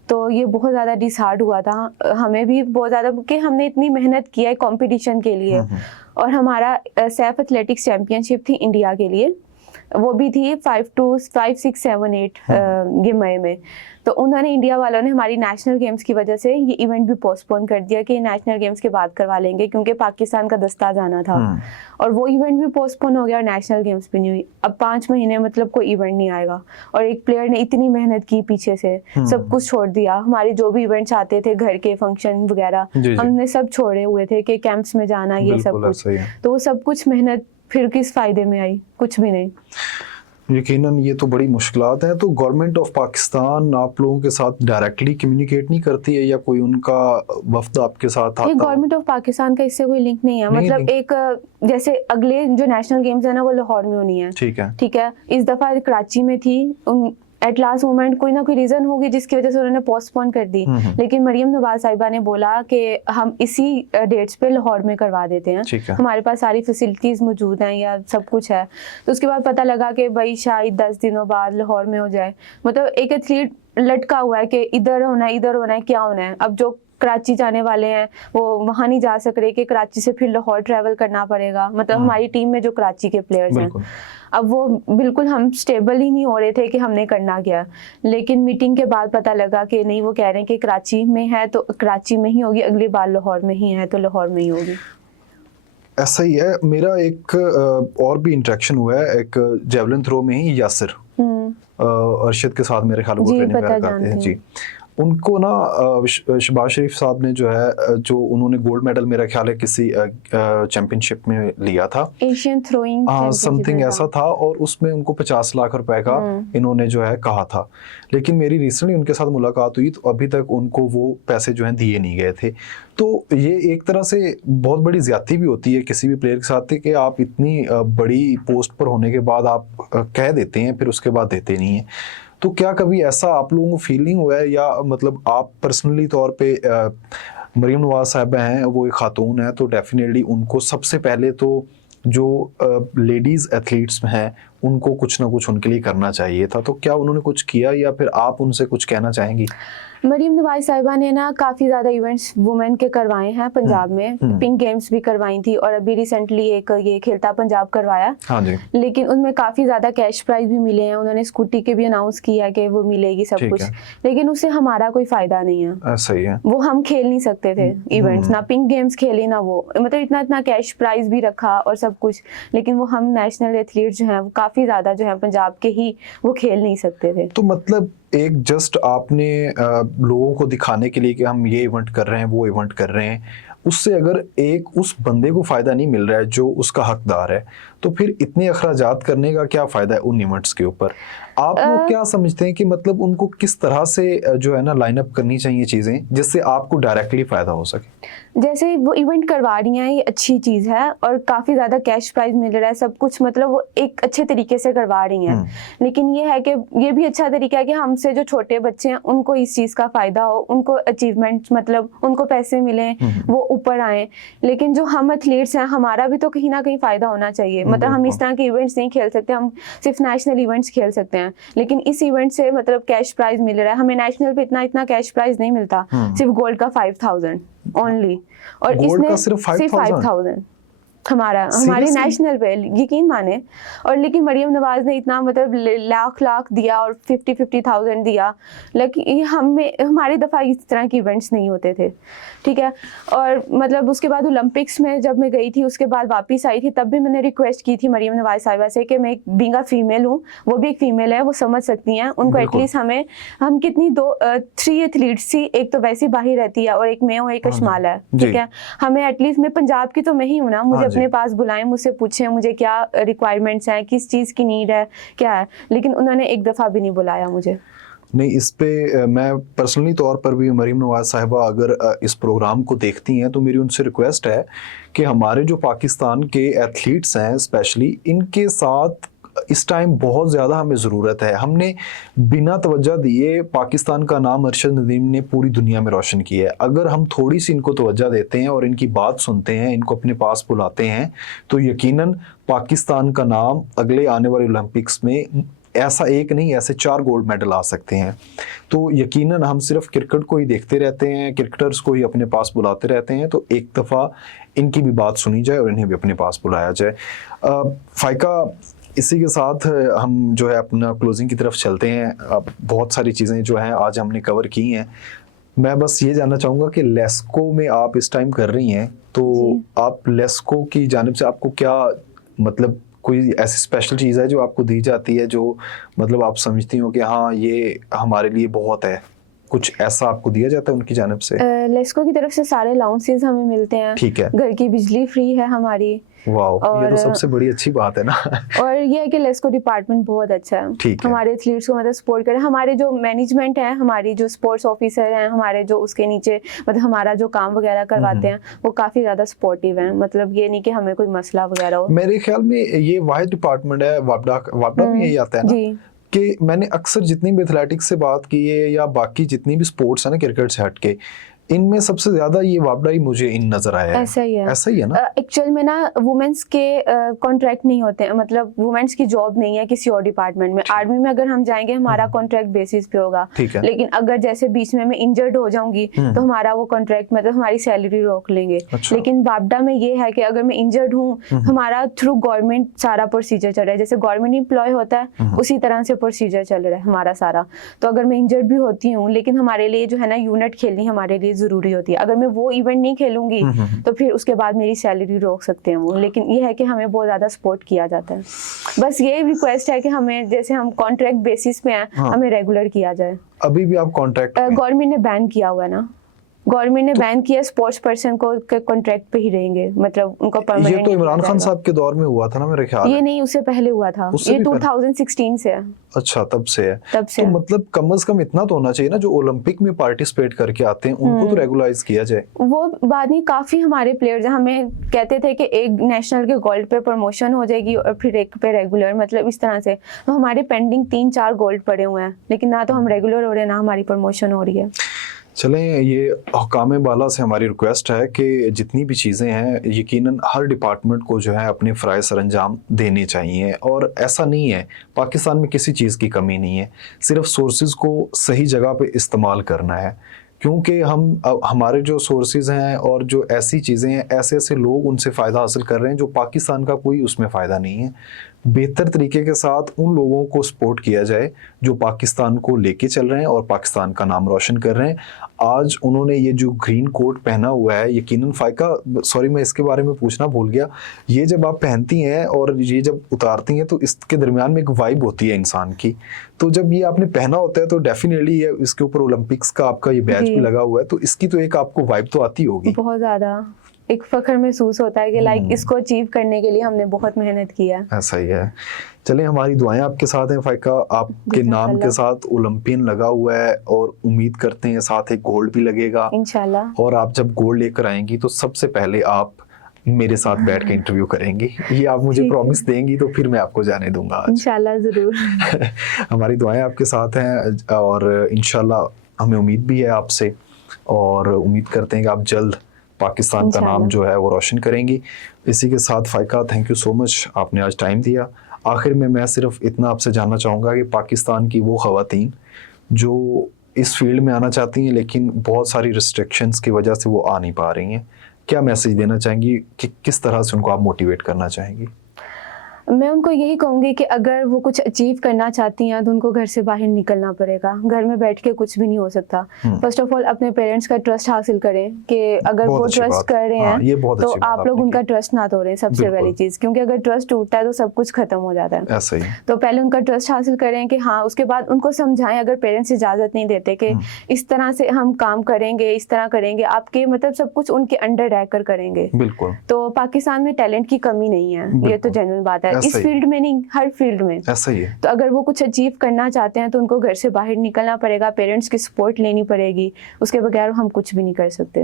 तो ये बहुत ज़्यादा डिसहार्ड हुआ था हमें भी बहुत ज़्यादा, क्योंकि हमने इतनी मेहनत किया है कंपटीशन के लिए, और हमारा सैफ एथलेटिक्स चैम्पियनशिप थी इंडिया के लिए, वो भी थी 5 to 5, 6, 7, 8 ये मई में। तो उन्होंने, इंडिया वालों ने हमारी नेशनल गेम्स की वजह से ये इवेंट भी पोस्टपोन कर दिया कि नेशनल गेम्स के बाद करवा लेंगे, क्योंकि पाकिस्तान का दस्ता जाना था, और वो इवेंट भी पोस्टपोन हो गया और नेशनल गेम्स भी नहीं हुई। अब 5 महीने मतलब कोई इवेंट नहीं आएगा, और एक प्लेयर ने इतनी मेहनत की पीछे से, सब कुछ छोड़ दिया। हमारे जो भी इवेंट्स आते थे, घर के फंक्शन वगैरह, हमने सब छोड़े हुए थे कि कैंप्स में जाना, ये सब कुछ। तो वो सब कुछ मेहनत फिर किस फायदे में आई? कुछ भी नहीं। यकीनन ये तो बड़ी मुश्किलात हैं। तो गवर्नमेंट ऑफ पाकिस्तान आप लोगों के साथ डायरेक्टली कम्युनिकेट नहीं करती है, या कोई उनका वफ्द आपके साथ आता है? गवर्नमेंट ऑफ पाकिस्तान का इससे कोई लिंक नहीं है, मतलब एक जैसे अगले जो नेशनल गेम्स है ना वो लाहौर में होनी है, ठीक है, इस दफा कराची में थी, एट लास्ट मोमेंट कोई ना कोई रीजन होगी जिसकी वजह से उन्होंने पोस्टपोन कर दी। लेकिन मरियम नवाज साहिबा ने बोला कि हम इसी डेट्स पे लाहौर में करवा देते हैं, हमारे पास सारी फैसिलिटीज मौजूद हैं या सब कुछ है। तो उसके बाद पता लगा कि भाई शायद 10 दिनों बाद लाहौर में हो जाए। मतलब एक एथलीट लटका हुआ है कि इधर होना है, इधर होना है, क्या होना है। अब जो कराची जाने वाले हैं वो वहाँ नहीं जा सक रहे कि कराची से फिर लाहौर ट्रैवल करना पड़ेगा। मतलब हमारी टीम में जो कराची के प्लेयर्स हैं, अब वो बिल्कुल हम स्टेबल ही नहीं हो रहे थे कि हमने करना क्या। लेकिन मीटिंग के बाद पता लगा कि नहीं, वो कह रहे हैं कि कराची में है तो कराची में ही होगी, अगली बार लाहौर में ही है तो लाहौर में ही होगी। ऐसा ही है। मेरा एक और भी इंटरेक्शन हुआ है, एक जेवलिन थ्रो में ही यासिर अरशद के साथ मेरे ख्याल में ट्रेनिंग करते हैं जी। उनको ना शहबाज शरीफ साहब ने जो है जो उन्होंने गोल्ड मेडल मेरा ख्याल है किसी चैंपियनशिप में लिया था, एशियन थ्रोइंग समथिंग ऐसा था, और उसमें उनको 50 लाख रुपए का इन्होंने जो है कहा था। लेकिन मेरी रिसेंटली उनके साथ मुलाकात हुई तो अभी तक उनको वो पैसे जो हैं दिए नहीं गए थे। तो ये एक तरह से बहुत बड़ी ज्यादती भी होती है किसी भी प्लेयर के साथ कि आप इतनी बड़ी पोस्ट पर होने के बाद आप कह देते हैं फिर उसके बाद देते नहीं हैं। तो क्या कभी ऐसा आप लोगों को फीलिंग हुआ है, या मतलब आप पर्सनली तौर पे मरीम नवाज साहिबा हैं, वो एक खातून है, तो डेफिनेटली उनको सबसे पहले तो जो लेडीज़ एथलीट्स हैं उनको कुछ ना कुछ उनके लिए करना चाहिए था, तो क्या उन्होंने कुछ किया या फिर आप उनसे कुछ कहना चाहेंगी? मरीम नवाज साहिबा ने ना काफ़ी ज़्यादा इवेंट्स वुमेन के करवाए हैं पंजाब में, पिंक गेम्स भी करवाई थी और अभी रिसेंटली एक ये खेलता पंजाब करवाया। हाँ जी। लेकिन उनमें काफ़ी ज़्यादा कैश प्राइज भी मिले हैं, उन्होंने स्कूटी के भी अनाउंस किया कि वो मिलेगी सब कुछ, लेकिन उससे हमारा कोई फ़ायदा नहीं है। ऐसा ही है, वो हम खेल नहीं सकते थे इवेंट्स, ना पिंक गेम्स खेले ना वो, मतलब इतना कैश प्राइज भी रखा और सब कुछ, लेकिन वो हम नेशनल एथलीट जो हैं वो काफ़ी ज़्यादा जो है पंजाब के ही वो खेल नहीं सकते थे। तो मतलब एक जस्ट आपने लोगों को दिखाने के लिए कि हम ये इवेंट कर रहे हैं वो इवेंट कर रहे हैं, उससे अगर एक उस बंदे को फ़ायदा नहीं मिल रहा है जो उसका हकदार है, तो फिर इतने अखराजात करने का क्या फ़ायदा है उन इवेंट्स के ऊपर? आप लोग क्या समझते हैं कि मतलब उनको किस तरह से जो है ना लाइन अप करनी चाहिए चीज़ें जिससे आपको डायरेक्टली फ़ायदा हो सके? जैसे वो इवेंट करवा रही हैं, ये अच्छी चीज़ है और काफ़ी ज़्यादा कैश प्राइज मिल रहा है सब कुछ, मतलब वो एक अच्छे तरीके से करवा रही हैं। लेकिन ये है कि ये भी अच्छा तरीका है कि हमसे जो छोटे बच्चे हैं उनको इस चीज़ का फ़ायदा हो, उनको अचीवमेंट मतलब उनको पैसे मिलें, वो ऊपर आएँ। लेकिन जो हम एथलीट्स हैं हमारा भी तो कहीं ना कहीं फ़ायदा होना चाहिए, मतलब हम इस तरह के इवेंट्स नहीं खेल सकते, हम सिर्फ नेशनल इवेंट्स खेल सकते हैं। लेकिन इस इवेंट से मतलब कैश प्राइज मिल रहा है, हमें नेशनल पे इतना कैश प्राइज नहीं मिलता, सिर्फ गोल्ड का 5000 ओनली, और इसने सिर्फ 5000 हमारी नेशनल पे, यकीन माने। और लेकिन मरियम नवाज ने इतना मतलब लाख दिया और 50,000 दिया, लेकिन हमारी दफ़ा इस तरह के इवेंट्स नहीं होते थे, ठीक है। और मतलब उसके बाद ओलंपिक्स में जब मैं गई थी, उसके बाद वापस आई थी, तब भी मैंने रिक्वेस्ट की थी मरियम नवाज साहिबा से कि मैं बीइंग अ फीमेल हूँ, वो भी एक फीमेल है, वो समझ सकती हैं, उनको एटलीस्ट हम कितनी 3 एथलीट्स थी, एक तो वैसी बाहर रहती है और एक मैं हूँ, एक अशमाल है, ठीक है। हमें एटलीस्ट, मैं पंजाब की तो मैं ही हूँ ना, मुझे अपने पास बुलाएं, मुझसे पूछें मुझे क्या रिक्वायरमेंट्स हैं, किस चीज़ की नीड है, क्या है, लेकिन उन्होंने एक दफ़ा भी नहीं बुलाया मुझे। नहीं, इस पे मैं पर्सनली तौर पर भी मरीम नवाज साहिबा अगर इस प्रोग्राम को देखती हैं तो मेरी उनसे रिक्वेस्ट है कि हमारे जो पाकिस्तान के एथलीट्स हैं स्पेशली, इनके साथ इस टाइम बहुत ज़्यादा हमें ज़रूरत है। हमने बिना तवज्जो दिए पाकिस्तान का नाम अरशद नदीम ने पूरी दुनिया में रोशन किया है। अगर हम थोड़ी सी इनको तवज्जो देते हैं और इनकी बात सुनते हैं, इनको अपने पास बुलाते हैं, तो यकीनन पाकिस्तान का नाम अगले आने वाले ओलंपिक्स में ऐसा एक नहीं, ऐसे 4 गोल्ड मेडल आ सकते हैं। तो यकीनन हम सिर्फ क्रिकेट को ही देखते रहते हैं, क्रिकेटर्स को ही अपने पास बुलाते रहते हैं, तो एक दफ़ा इनकी भी बात सुनी जाए और इन्हें भी अपने पास बुलाया जाए। फाइका, इसी के साथ हम जो है अपना क्लोजिंग की तरफ चलते हैं। बहुत सारी चीज़ें जो हैं आज हमने कवर की हैं। मैं बस ये जानना चाहूँगा कि लेस्को में आप इस टाइम कर रही हैं, तो आप लेस्को की जानिब से आपको क्या मतलब कोई ऐसी स्पेशल चीज़ है जो आपको दी जाती है जो मतलब आप समझती हो कि हाँ ये हमारे लिए बहुत है, कुछ ऐसा आपको दिया जाता है उनकी जानिब से? लेस्को की तरफ से सारे अलाउंसेस हमें मिलते हैं, ठीक है। घर की बिजली फ्री है हमारी। वाह, ये तो सबसे बड़ी अच्छी बात है ना। और ये है कि लेस्को डिपार्टमेंट बहुत अच्छा है, ठीक है। हमारे एथलीट्स को मतलब सपोर्ट करे, हमारे जो मैनेजमेंट है, हमारी जो स्पोर्ट्स ऑफिसर हैं, हमारे जो उसके नीचे मतलब हमारा जो काम वगैरह करवाते हैं, वो काफ़ी ज़्यादा सपोर्टिव हैं। मतलब ये नहीं कि हमें कोई मसला वगैरह हो। मेरे ख्याल में ये वाहिद डिपार्टमेंट है, वापडा में यही आता है ना कि मैंने अक्सर जितनी भी एथलेटिक्स से बात की है या बाकी जितनी भी स्पोर्ट्स है ना क्रिकेट से हट के, इनमें सबसे ज्यादा ये वापडा ही मुझे इन नजर आया है। ऐसा ही है ना। एक्चुअल में ना वुमेन्स के कॉन्ट्रैक्ट नहीं होते हैं, मतलब वुमेन्स की जॉब नहीं है किसी और डिपार्टमेंट में। आर्मी में अगर हम जाएंगे हमारा कॉन्ट्रैक्ट बेसिस पे होगा, लेकिन अगर जैसे बीच में मैं इंजर्ड हो जाऊंगी तो हमारा वो कॉन्ट्रैक्ट मतलब हमारी सैलरी रोक लेंगे। लेकिन वापडा में ये है कि अगर मैं इंजर्ड हूँ, हमारा थ्रू गवर्नमेंट सारा प्रोसीजर चल रहा है, जैसे गवर्नमेंट एम्प्लॉय होता है उसी तरह से प्रोसीजर चल रहा है हमारा सारा। तो अगर मैं इंजर्ड भी होती हूँ, लेकिन हमारे लिए जो है ना यूनिट खेलनी हमारे लिए लिए ज़रूरी होती है। अगर मैं वो इवेंट नहीं खेलूंगी तो फिर उसके बाद मेरी सैलरी रोक सकते हैं वो, लेकिन ये है कि हमें बहुत ज़्यादा सपोर्ट किया जाता है। बस ये रिक्वेस्ट है कि हमें, जैसे हम कॉन्ट्रैक्ट बेसिस पे हैं, हमें रेगुलर किया जाए। अभी भी आप कॉन्ट्रैक्ट गवर्नमेंट ने बैन किया हुआ है ना, गवर्नमेंट ने बैन किया स्पोर्ट्स पर्सन को कॉन्ट्रैक्ट पे ही रहेंगे, मतलब उनको परमानेंट। ये तो इमरान खान साहब के दौर में हुआ था ना मेरे ख्याल। ये नहीं, उससे पहले हुआ था, ये 2016 से है। अच्छा, तब से है। तब से तो मतलब कम से कम इतना तो होना चाहिए ना, जो ओलंपिक में पार्टिसिपेट करके आते हैं उनको तो रेगुलाइज किया जाए। वो बात नहीं, काफी हमारे प्लेयर्स हमें कहते थे कि एक नेशनल के गोल्ड पे प्रमोशन हो जाएगी और फिर एक पे रेगुलर, मतलब इस तरह से। तो हमारे पेंडिंग 3-4 गोल्ड पड़े हुए हैं, लेकिन ना तो हम रेगुलर हो रहे हैं ना हमारी प्रमोशन हो रही है। चलें, ये हुकाम बाला से हमारी रिक्वेस्ट है कि जितनी भी चीज़ें हैं यकीनन हर डिपार्टमेंट को जो है अपने फ़राइज़ सरअंजाम देने चाहिए। और ऐसा नहीं है, पाकिस्तान में किसी चीज़ की कमी नहीं है, सिर्फ सोर्सेज़ को सही जगह पे इस्तेमाल करना है। क्योंकि हमारे जो सोर्सेज हैं और जो ऐसी चीज़ें हैं, ऐसे ऐसे लोग उनसे फ़ायदा हासिल कर रहे हैं जो पाकिस्तान का कोई उसमें फ़ायदा नहीं है। बेहतर तरीके के साथ उन लोगों को सपोर्ट किया जाए जो पाकिस्तान को लेके चल रहे हैं और पाकिस्तान का नाम रोशन कर रहे हैं। आज उन्होंने ये जो ग्रीन कोट पहना हुआ है, यकीनन फाइका, सॉरी मैं इसके बारे में पूछना भूल गया, ये जब आप पहनती हैं और ये जब उतारती हैं तो इसके दरमियान में एक वाइब होती है इंसान की। तो जब ये आपने पहना होता है तो डेफिनेटली ये इसके ऊपर ओलंपिक्स का आपका ये बैच भी लगा हुआ है, तो इसकी तो एक आपको वाइब तो आती होगी। बहुत ज़्यादा एक फख्र महसूस होता है कि लाइक इसको अचीव करने के लिए हमने बहुत मेहनत की है। ऐसा ही है। चलें, हमारी दुआएं आपके साथ हैं फाइका, आपके नाम के साथ ओलंपियन लगा हुआ है और उम्मीद करते हैं साथ एक गोल्ड भी लगेगा इंशाल्लाह। और आप जब गोल्ड लेकर आएंगी तो सबसे पहले आप मेरे साथ बैठ के इंटरव्यू करेंगे, ये आप मुझे प्रॉमिस देंगी, तो फिर मैं आपको जाने दूंगा आज। इंशाल्लाह ज़रूर। हमारी दुआएं आपके साथ हैं और इंशाल्लाह हमें उम्मीद भी है आपसे, और उम्मीद करते हैं कि आप जल्द पाकिस्तान का नाम जो है वो रोशन करेंगी। इसी के साथ फाइका, थैंक यू सो मच, आपने आज टाइम दिया। आखिर में मैं सिर्फ इतना आपसे जानना चाहूँगा कि पाकिस्तान की वो ख़वातीन जो इस फील्ड में आना चाहती हैं लेकिन बहुत सारी रिस्ट्रिक्शंस की वजह से वो आ नहीं पा रही हैं, क्या मैसेज देना चाहेंगी कि किस तरह से उनको आप मोटिवेट करना चाहेंगी? मैं उनको यही कहूँगी कि अगर वो कुछ अचीव करना चाहती हैं तो उनको घर से बाहर निकलना पड़ेगा, घर में बैठ के कुछ भी नहीं हो सकता। फर्स्ट ऑफ ऑल अपने पेरेंट्स का ट्रस्ट हासिल करें कि अगर वो ट्रस्ट कर रहे हैं तो आप लोग उनका ट्रस्ट ना तोड़ें, सबसे पहली चीज़, क्योंकि अगर ट्रस्ट टूटता है तो सब कुछ खत्म हो जाता है। ऐसा ही। तो पहले उनका ट्रस्ट हासिल करें कि हाँ, उसके बाद उनको समझाएं, अगर पेरेंट्स इजाज़त नहीं देते कि इस तरह से हम काम करेंगे, इस तरह करेंगे, आपके मतलब सब कुछ उनके अंडर रहकर करेंगे। बिल्कुल। तो पाकिस्तान में टैलेंट की कमी नहीं है, ये तो जेन्युइन बात है, इस फील्ड में नहीं, हर फील्ड में ऐसा ही है। तो अगर वो कुछ अचीव करना चाहते हैं तो उनको घर से बाहर निकलना पड़ेगा, पेरेंट्स की सपोर्ट लेनी पड़ेगी, उसके बगैर हम कुछ भी नहीं कर सकते।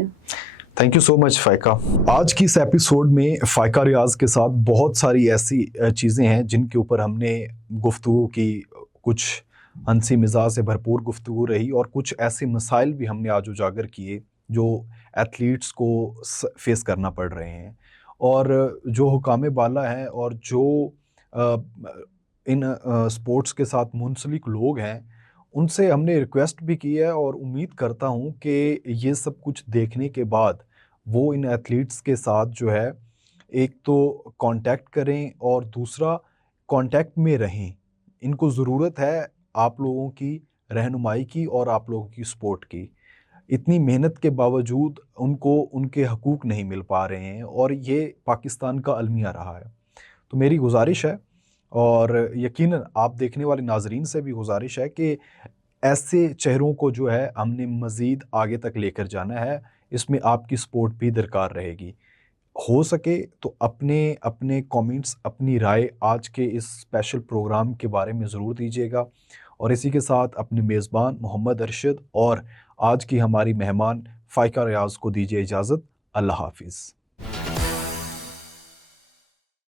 Thank you so much Faika. आज की इस एपिसोड में फाइका रियाज के साथ बहुत सारी ऐसी चीज़ें हैं जिनके ऊपर हमने गुफ्तगू की, कुछ हंसी मिजाज से भरपूर गुफ्तगू रही और कुछ ऐसे मसाइल भी हमने आज उजागर किए जो एथलीट्स को फेस करना पड़ रहे हैं। और जो हुकाम बाला हैं और जो इन स्पोर्ट्स के साथ मुंसलिक लोग हैं, उनसे हमने रिक्वेस्ट भी की है और उम्मीद करता हूं कि ये सब कुछ देखने के बाद वो इन एथलीट्स के साथ जो है, एक तो कांटेक्ट करें और दूसरा कांटेक्ट में रहें। इनको ज़रूरत है आप लोगों की रहनुमाई की और आप लोगों की सपोर्ट की। इतनी मेहनत के बावजूद उनको उनके हकूक़ नहीं मिल पा रहे हैं और ये पाकिस्तान का अलमिया रहा है। तो मेरी गुजारिश है और यकीनन आप देखने वाले नाजरीन से भी गुजारिश है कि ऐसे चेहरों को जो है हमने मज़ीद आगे तक लेकर जाना है, इसमें आपकी सपोर्ट भी दरकार रहेगी। हो सके तो अपने अपने कमेंट्स, अपनी राय आज के इस स्पेशल प्रोग्राम के बारे में ज़रूर दीजिएगा। और इसी के साथ अपने मेज़बान मोहम्मद अरशद और आज की हमारी मेहमान फाइका रियाज को दीजिए इजाज़त। अल्लाह हाफिज़।